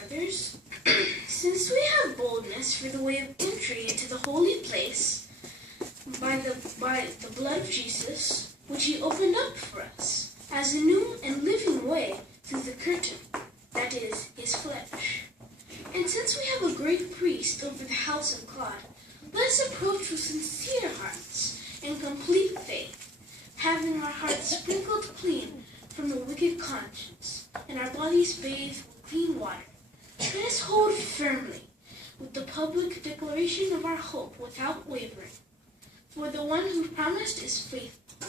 brothers, since we have boldness for the way of entry into the holy place by the blood of Jesus, which he opened up for us as a new and living way through the curtain, that is, his flesh. And since we have a great priest over the house of God, let us approach with sincere hearts and complete faith, having our hearts sprinkled clean from the wicked conscience, and our bodies bathed with clean water. Let us hold firmly with the public declaration of our hope without wavering, for the one who promised is faithful.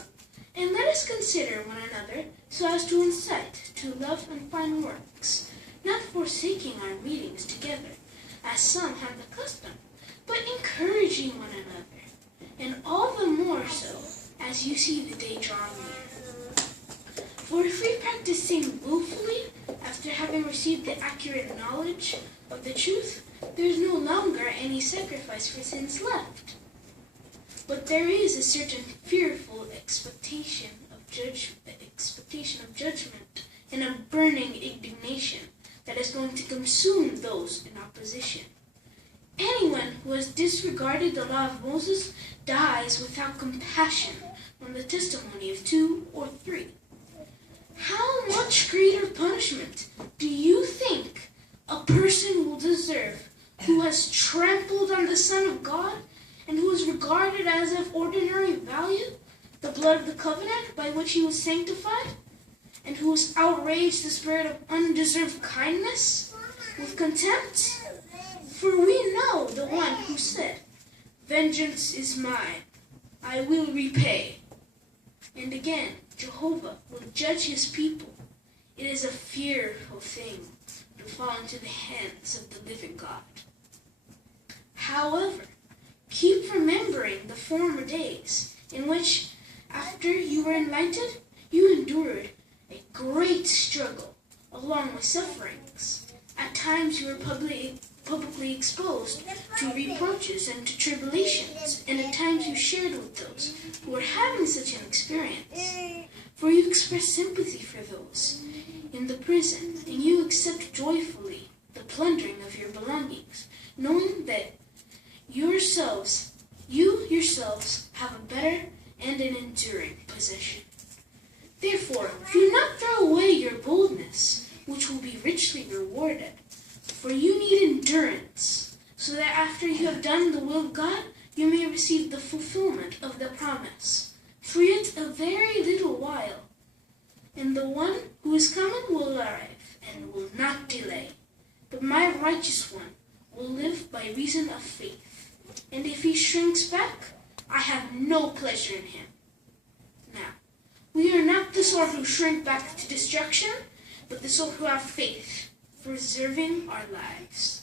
And let us consider one another so as to incite to love and fine works, not forsaking our meetings together, as some have the custom, but encouraging one another, and all the more so as you see the day drawing near. For if we practice sin willfully after having received the accurate knowledge of the truth, there is no longer any sacrifice for sins left. But there is a certain fearful expectation of judgment and a burning indignation that is going to consume those in opposition. Anyone who has disregarded the law of Moses dies without compassion on the testimony of 2 or 3. How much greater punishment do you think a person will deserve who has trampled on the Son of God and who is regarded as of ordinary value, the blood of the covenant by which he was sanctified, and who has outraged the spirit of undeserved kindness with contempt? For we know the one who said, "Vengeance is mine, I will repay." And again, Jehovah will judge his people. It is a fearful thing to fall into the hands of the living God. However, keep remembering the former days in which, after you were enlightened, you endured a great struggle along with sufferings. At times you were publicly exposed to reproaches and to tribulations, and at times you shared with those who were having such an experience. For you express sympathy for those in the prison, and you accept joyfully the plundering of your belongings, knowing that you yourselves have a better and an enduring possession. Therefore, do not throw away your boldness, which will be richly rewarded. For you need endurance, so that after you have done the will of God, you may receive the fulfillment of the promise. For yet a very little while, and the one who is coming will arrive, and will not delay. But my righteous one will live by reason of faith. And if he shrinks back, I have no pleasure in him. Now, we are not the sort who shrink back to destruction, but the sort who have faith, preserving our lives.